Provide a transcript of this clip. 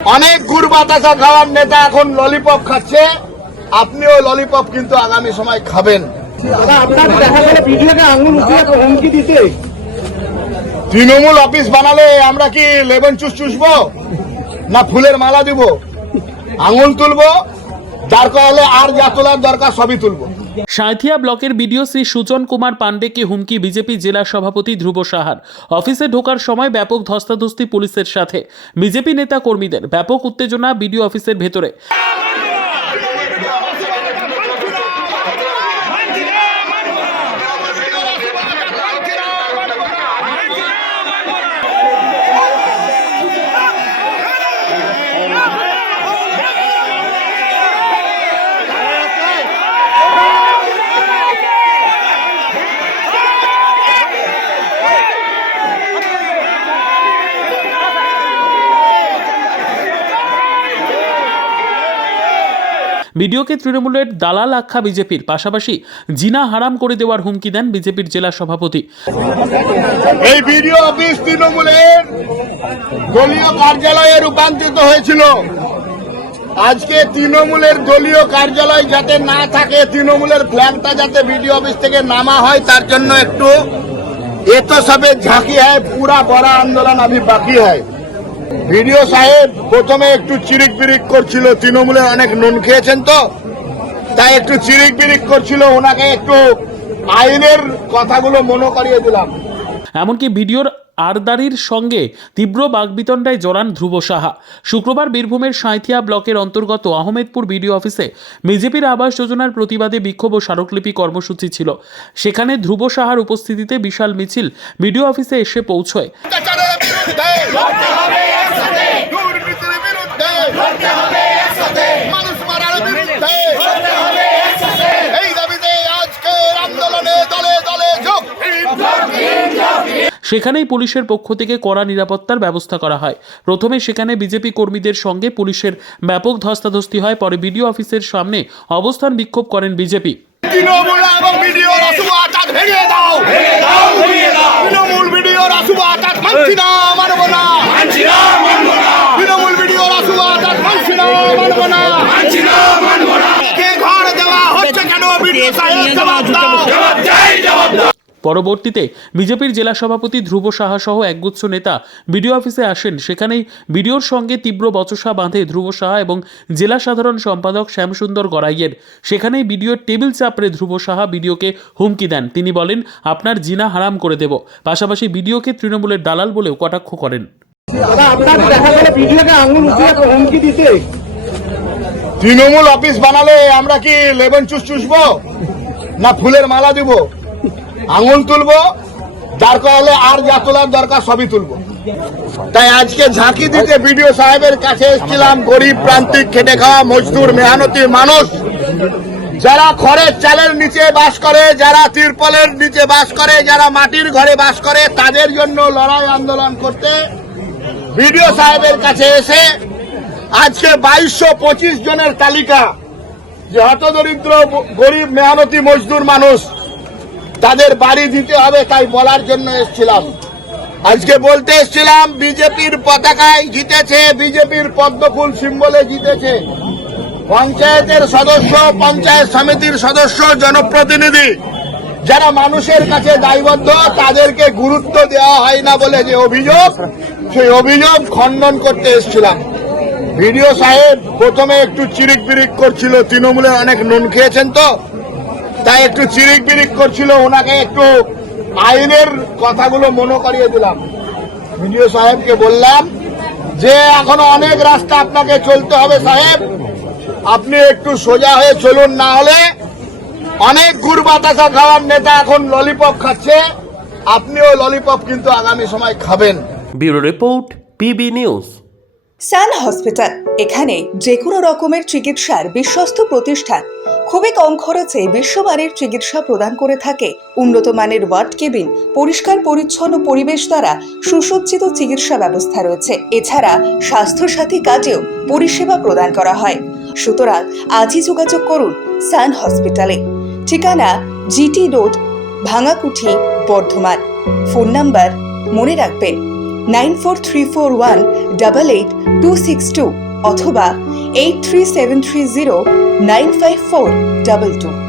অনেক গুড় বাতাসা খাওয়ার নেতা এখন ললিপপ খাচ্ছে, আপনিও ললিপপ কিন্তু আগামী সময় খাবেন। তৃণমূল অফিস বানালে আমরা কি লেবন চুষ চুষবো না ফুলের মালা দিব? আঙুল তুলবো, দরকার হলে আর যা তোলার দরকার সবই তুলবো। সাঁইথিয়া ব্লকের বিডিও শ্রী সুজন কুমার পাণ্ডেকে হুমকি বিজেপি জেলা সভাপতি ধ্রুব সাহার। অফিসে ঢোকার সময় ব্যাপক ধস্তাধস্তি পুলিশের সাথে। বিজেপি নেতা কর্মীদের ব্যাপক উত্তেজনা বিডিও অফিসের ভেতরে। ভিডিওকে তৃণমূলের দালাল আখ্যা বিজেপির, পাশাপাশি জিনা হারাম করে দেওয়ার হুমকি দেন বিজেপির জেলা সভাপতি। এই ভিডিও অফিস তৃণমূলের দলীয় কার্যালয়ে রূপান্তরিত হয়েছিল। আজকে তৃণমূলের দলীয় কার্যালয় যাতে না থাকে, তৃণমূলের ফ্ল্যাগটা যাতে ভিডিও অফিস থেকে নামা হয়, তার জন্য একটু এত সবে ঝাঁকি হয়, পুরা বড় আন্দোলন अभी বাকি হয়। ভিডিও সাহেব প্রথমে একটু চিরিক বিরিক করছিল, তৃণমূলের অনেক নুন খেয়েছেন তো, তাই একটু চিরিক বিরিক করছিল, ওনাকে একটু আইনের কথাগুলো মনে করিয়ে দিলাম। এমনকি ভিডিওর আরদারির সঙ্গে তীব্র বাগবিতণ্ডায় জড়ান ধ্রুব সাহা। শুক্রবার বীরভূমের সাঁইথিয়া ব্লকের অন্তর্গত আহমেদপুর বিডিও অফিসে বিজেপির আবাস যোজনার প্রতিবাদে বিক্ষোভ ও স্মারকলিপি কর্মসূচি ছিল। সেখানে ধ্রুব সাহার উপস্থিতিতে বিশাল মিছিল বিডিও অফিসে এসে পৌঁছয়। সেখানেই পুলিশের পক্ষ থেকে কড়া নিরাপত্তার ব্যবস্থা করা হয়। প্রথমে সেখানে বিজেপি কর্মীদের সঙ্গে পুলিশের ব্যাপক ধস্তাধস্তি হয়, পরে বিডিও অফিসের সামনে অবস্থান বিক্ষোভ করেন বিজেপি। পরবর্তীতে বিজেপির জেলা সভাপতি ধ্রুব সাহা সহ একগুচ্ছ নেতা বিডিও অফিসে আসেন। সেখানেই বিডিওর সঙ্গে তীব্র বচসা বাঁধে ধ্রুব সাহা এবং জেলা সাধারণ সম্পাদক শ্যামসুন্দর গড়াইয়ের। সেখানেই বিডিওর টেবিল চাপড়ে ধ্রুব সাহা বিডিওকে হুমকি দেন। তিনি বলেন, আপনার জিনা হারাম করে দেব। পাশাপাশি বিডিওকে তৃণমূলের দালাল বলেও কটাক্ষ করেন। তৃণমূল অফিস বানালে আমরা কি লেবন চুষ চুষবো না ফুলের মালা দিব? আঙুল তুলবো, দরকার হলে আর যা তোলার দরকার সবই তুলবো। তাই আজকে ঝাঁকি দিতে বিডিও সাহেবের কাছে এসেছিলাম। গরিব প্রান্তিক খেটে খাওয়া মজদুর মেহনতি মানুষ, যারা খড়ের চালের নিচে বাস করে, যারা তিরপলের নিচে বাস করে, যারা মাটির ঘরে বাস করে, তাদের জন্য লড়াই আন্দোলন করতে বিডিও সাহেবের কাছে এসে আজকে 2225 জনের তালিকা, যে হতদরিদ্র গরিব মেহনতি মজদুর মানুষ, তাদের বাড়ি দিতে হবে, তাই বলার জন্য এসেছিলাম। আজকে বলতে এসেছিলাম, বিজেপির পতাকায় জিতেছে, বিজেপির পদ্মফুল সিম্বলে জিতেছে। পঞ্চায়েতের সদস্য, পঞ্চায়েত সমিতির সদস্য, জনপ্রতিনিধি যারা মানুষের কাছে দায়বদ্ধ, তাদেরকে গুরুত্ব দেওয়া হয় না বলে যে অভিযোগ, সেই অভিযোগ খণ্ডন করতে এসেছিলাম। ভিডিও সাহেব প্রথমে একটু চিরিক বিরিক করছিল, তৃণমূলের অনেক নুন খেয়েছেন তো, তাই একটু চিরিক বিরিক করছিল, ওনাকে একটু আইনের কথাগুলো মনে করিয়ে দিলাম। ভিডিও সাহেবকে বললাম যে এখনো অনেক রাস্তা আপনাকে চলতে হবে সাহেব, আপনি একটু সোজা হয়ে চলুন, না হলে অনেক গুড় বাতাসা খাওয়ার নেতা এখন ললিপপ খাচ্ছে, আপনিও ললিপপ কিন্তু আগামী সময় খাবেন। Bureau report, PB news. Sun hospital, এখানে যে কোনো রকমের চিকিৎসার বিশ্বস্ত প্রতিষ্ঠান। খুবই কম খরচে বিশ্বমানের চিকিৎসা প্রদান করে থাকে। উন্নত মানের ওয়ার্ড কেবিন, পরিষ্কার পরিচ্ছন্ন পরিবেশ দ্বারা সুসজ্জিত চিকিৎসা ব্যবস্থা রয়েছে। এছাড়া স্বাস্থ্যসাথী কাজেও পরিষেবা প্রদান করা হয়। সুতরাং আজই যোগাযোগ করুন সান হসপিটালে। ঠিকানা GT road, Bhangakuthi, Bardhaman. Phone number মনে রাখবেন 943416 888262 অথবা 83730 95422।